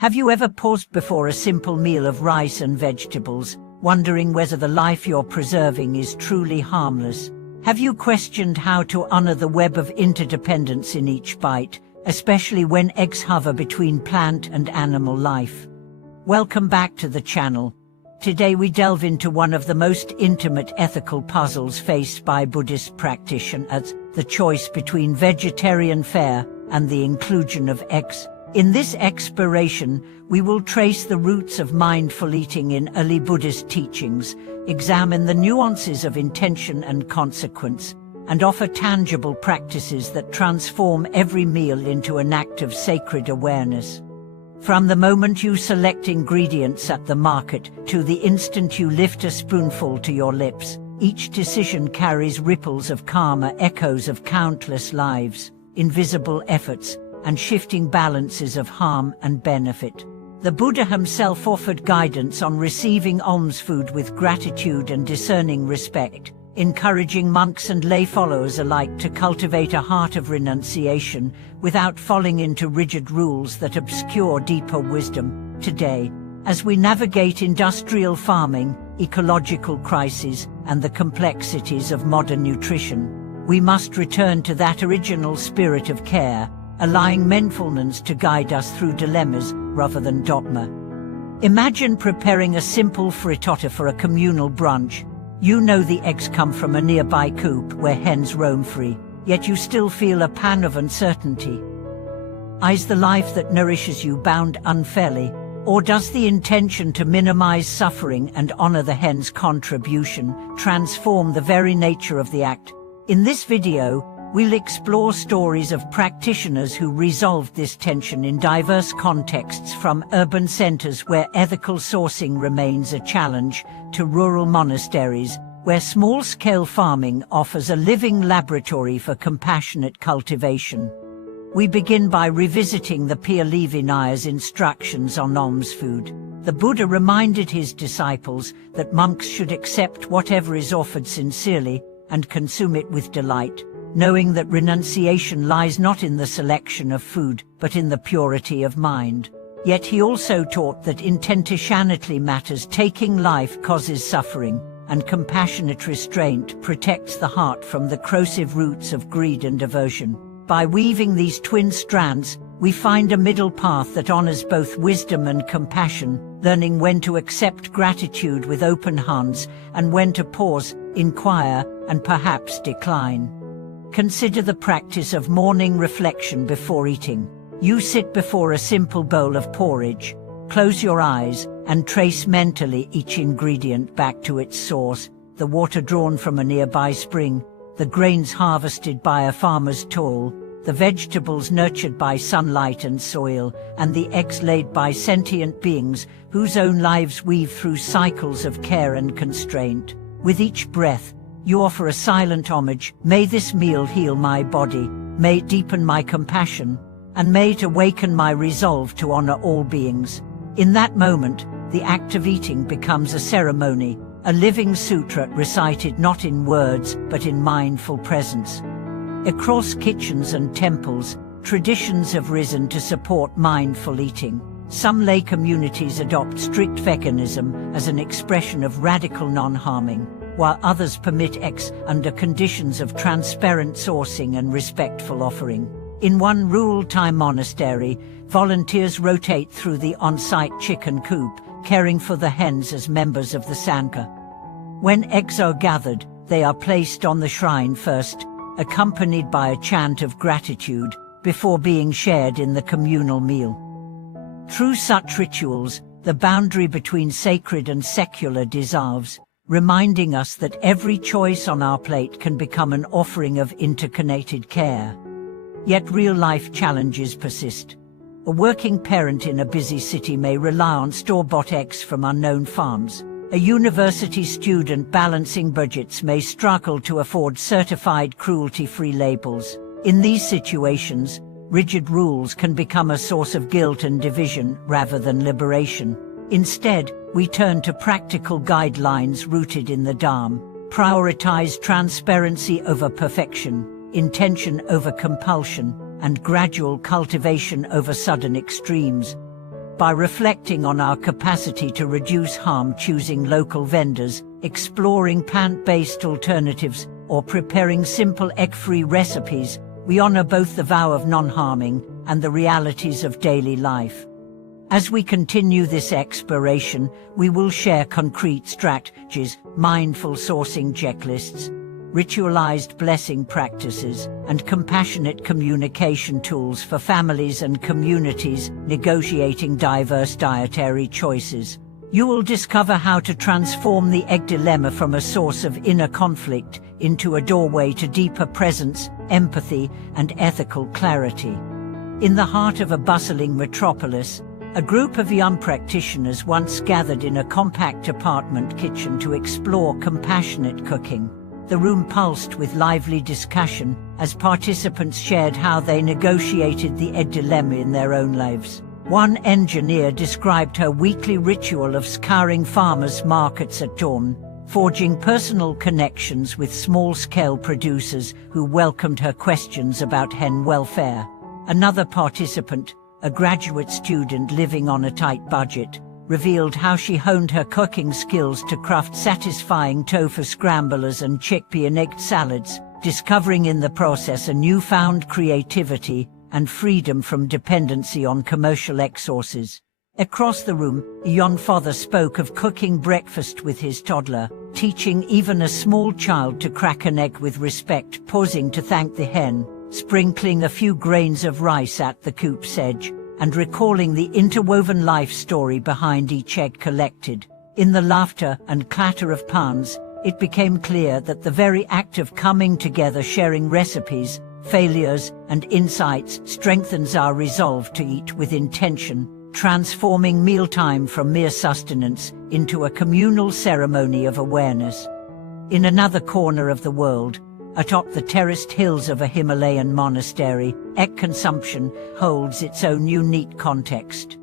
Have you ever paused before a simple meal of rice and vegetables, wondering whether the life you're preserving is truly harmless? Have you questioned how to honor the web of interdependence in each bite, especially when eggs hover between plant and animal life? Welcome back to the channel. Today we delve into one of the most intimate ethical puzzles faced by Buddhist practitioners, the choice between vegetarian fare and the inclusion of eggs. In this exploration, we will trace the roots of mindful eating in early Buddhist teachings, examine the nuances of intention and consequence, and offer tangible practices that transform every meal into an act of sacred awareness. From the moment you select ingredients at the market to the instant you lift a spoonful to your lips, each decision carries ripples of karma, echoes of countless lives, invisible efforts, and shifting balances of harm and benefit. The Buddha himself offered guidance on receiving alms food with gratitude and discerning respect, encouraging monks and lay followers alike to cultivate a heart of renunciation without falling into rigid rules that obscure deeper wisdom. Today, as we navigate industrial farming, ecological crises, and the complexities of modern nutrition, we must return to that original spirit of care, allowing mindfulness to guide us through dilemmas rather than dogma. Imagine preparing a simple frittata for a communal brunch. You know the eggs come from a nearby coop where hens roam free, yet you still feel a pang of uncertainty. Is the life that nourishes you bound unfairly, or does the intention to minimize suffering and honor the hen's contribution transform the very nature of the act? In this video, we'll explore stories of practitioners who resolved this tension in diverse contexts, from urban centers where ethical sourcing remains a challenge to rural monasteries where small-scale farming offers a living laboratory for compassionate cultivation. We begin by revisiting the Purifymind instructions on alms food. The Buddha reminded his disciples that monks should accept whatever is offered sincerely and consume it with delight, knowing that renunciation lies not in the selection of food, but in the purity of mind. Yet he also taught that intentionality matters. Taking life causes suffering, and compassionate restraint protects the heart from the corrosive roots of greed and aversion. By weaving these twin strands, we find a middle path that honors both wisdom and compassion, learning when to accept gratitude with open hands and when to pause, inquire, and perhaps decline. Consider the practice of morning reflection before eating. You sit before a simple bowl of porridge, close your eyes, and trace mentally each ingredient back to its source: the water drawn from a nearby spring, the grains harvested by a farmer's toil, the vegetables nurtured by sunlight and soil, and the eggs laid by sentient beings whose own lives weave through cycles of care and constraint. With each breath, you offer a silent homage. May this meal heal my body, may it deepen my compassion, and may it awaken my resolve to honor all beings. In that moment, the act of eating becomes a ceremony, a living sutra recited not in words but in mindful presence. Across kitchens and temples, traditions have risen to support mindful eating. Some lay communities adopt strict veganism as an expression of radical non-harming, while others permit eggs under conditions of transparent sourcing and respectful offering. In one rural Thai monastery, volunteers rotate through the on-site chicken coop, caring for the hens as members of the Sangha. When eggs are gathered, they are placed on the shrine first, accompanied by a chant of gratitude, before being shared in the communal meal. Through such rituals, the boundary between sacred and secular dissolves, reminding us that every choice on our plate can become an offering of interconnected care. Yet real-life challenges persist. A working parent in a busy city may rely on store-bought eggs from unknown farms. A university student balancing budgets may struggle to afford certified cruelty-free labels. In these situations, rigid rules can become a source of guilt and division rather than liberation. Instead, we turn to practical guidelines rooted in the Dharma. Prioritize transparency over perfection, intention over compulsion, and gradual cultivation over sudden extremes. by reflecting on our capacity to reduce harm, choosing local vendors, exploring plant-based alternatives, or preparing simple egg-free recipes, we honor both the vow of non-harming and the realities of daily life. As we continue this exploration, we will share concrete strategies, mindful sourcing checklists, ritualized blessing practices, and compassionate communication tools for families and communities negotiating diverse dietary choices. You will discover how to transform the egg dilemma from a source of inner conflict into a doorway to deeper presence, empathy, and ethical clarity. In the heart of a bustling metropolis, a group of young practitioners once gathered in a compact apartment kitchen to explore compassionate cooking. The room pulsed with lively discussion as participants shared how they negotiated the egg dilemma in their own lives. One engineer described her weekly ritual of scouring farmers' markets at dawn, forging personal connections with small-scale producers who welcomed her questions about hen welfare. Another participant, a graduate student living on a tight budget, revealed how she honed her cooking skills to craft satisfying tofu scramblers and chickpea and egg salads, discovering in the process a newfound creativity and freedom from dependency on commercial egg sources. Across the room, a young father spoke of cooking breakfast with his toddler, teaching even a small child to crack an egg with respect, pausing to thank the hen, sprinkling a few grains of rice at the coop's edge, and recalling the interwoven life story behind each egg collected. In the laughter and clatter of pans, it became clear that the very act of coming together, sharing recipes, failures, and insights strengthens our resolve to eat with intention, transforming mealtime from mere sustenance into a communal ceremony of awareness. In another corner of the world, atop the terraced hills of a Himalayan monastery, egg consumption holds its own unique context.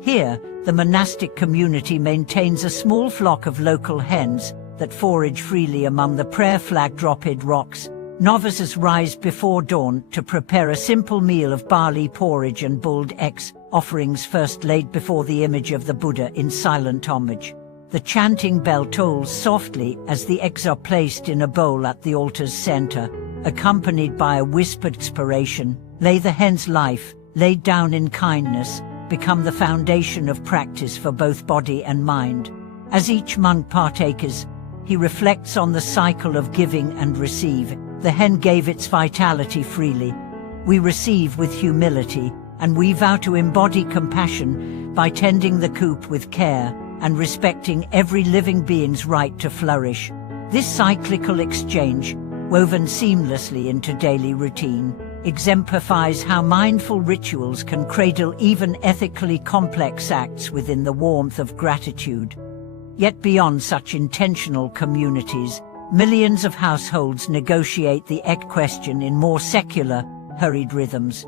Here, the monastic community maintains a small flock of local hens that forage freely among the prayer flag-dropped rocks. Novices rise before dawn to prepare a simple meal of barley porridge and boiled eggs, offerings first laid before the image of the Buddha in silent homage. The chanting bell tolls softly as the eggs are placed in a bowl at the altar's center, accompanied by a whispered inspiration. Lay the hen's life, laid down in kindness, become the foundation of practice for both body and mind. As each monk partakes, he reflects on the cycle of giving and receive. The hen gave its vitality freely. We receive with humility, and we vow to embody compassion by tending the coop with care and respecting every living being's right to flourish. This cyclical exchange, woven seamlessly into daily routine, exemplifies how mindful rituals can cradle even ethically complex acts within the warmth of gratitude. Yet beyond such intentional communities, millions of households negotiate the egg question in more secular, hurried rhythms.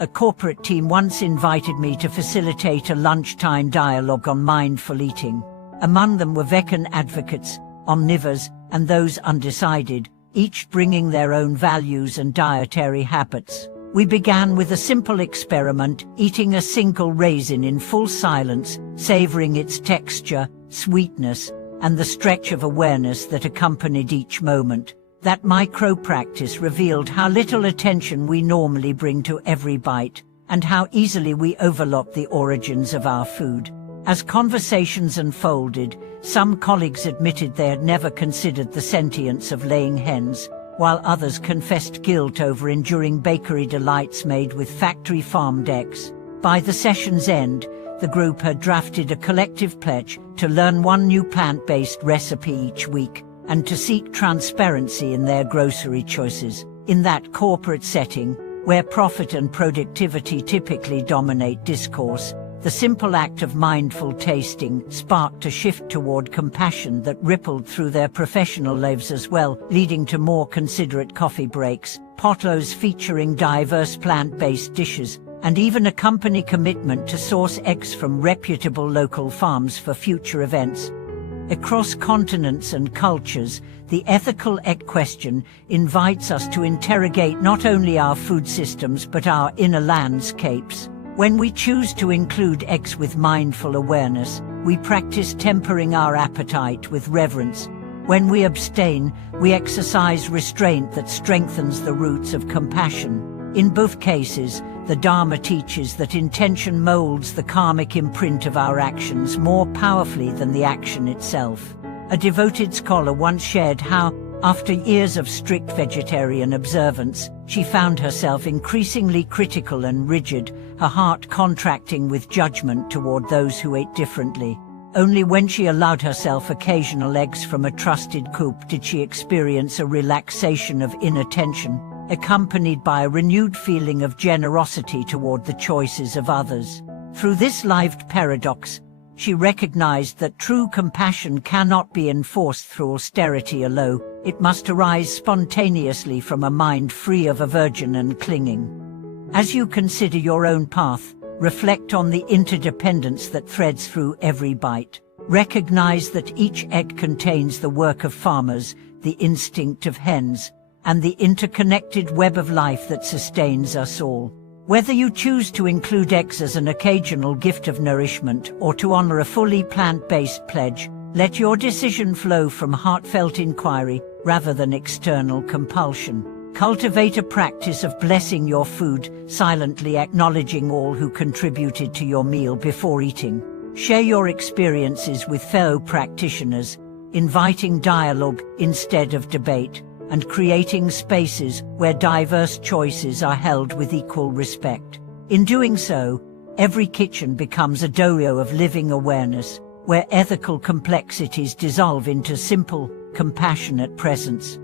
A corporate team once invited me to facilitate a lunchtime dialogue on mindful eating. Among them were vegan advocates, omnivores, and those undecided, each bringing their own values and dietary habits. We began with a simple experiment, eating a single raisin in full silence, savoring its texture, sweetness, and the stretch of awareness that accompanied each moment. That micro-practice revealed how little attention we normally bring to every bite, and how easily we overlook the origins of our food. As conversations unfolded, some colleagues admitted they had never considered the sentience of laying hens, while others confessed guilt over enduring bakery delights made with factory-farmed eggs. By the session's end, the group had drafted a collective pledge to learn one new plant-based recipe each week, and to seek transparency in their grocery choices. In that corporate setting, where profit and productivity typically dominate discourse, the simple act of mindful tasting sparked a shift toward compassion that rippled through their professional lives as well, leading to more considerate coffee breaks, potlucks featuring diverse plant-based dishes, and even a company commitment to source eggs from reputable local farms for future events. Across continents and cultures, the ethical egg question invites us to interrogate not only our food systems but our inner landscapes. When we choose to include eggs with mindful awareness, we practice tempering our appetite with reverence. When we abstain, we exercise restraint that strengthens the roots of compassion. In both cases, the Dharma teaches that intention molds the karmic imprint of our actions more powerfully than the action itself. A devoted scholar once shared how, after years of strict vegetarian observance, she found herself increasingly critical and rigid, her heart contracting with judgment toward those who ate differently. Only when she allowed herself occasional eggs from a trusted coop did she experience a relaxation of inner tension, accompanied by a renewed feeling of generosity toward the choices of others. Through this lived paradox, she recognized that true compassion cannot be enforced through austerity alone. It must arise spontaneously from a mind free of aversion and clinging. As you consider your own path, reflect on the interdependence that threads through every bite. Recognize that each egg contains the work of farmers, the instinct of hens, and the interconnected web of life that sustains us all. Whether you choose to include eggs as an occasional gift of nourishment or to honor a fully plant-based pledge, let your decision flow from heartfelt inquiry rather than external compulsion. Cultivate a practice of blessing your food, silently acknowledging all who contributed to your meal before eating. Share your experiences with fellow practitioners, inviting dialogue instead of debate, and creating spaces where diverse choices are held with equal respect. In doing so, every kitchen becomes a dojo of living awareness, where ethical complexities dissolve into simple, compassionate presence.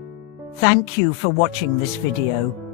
Thank you for watching this video.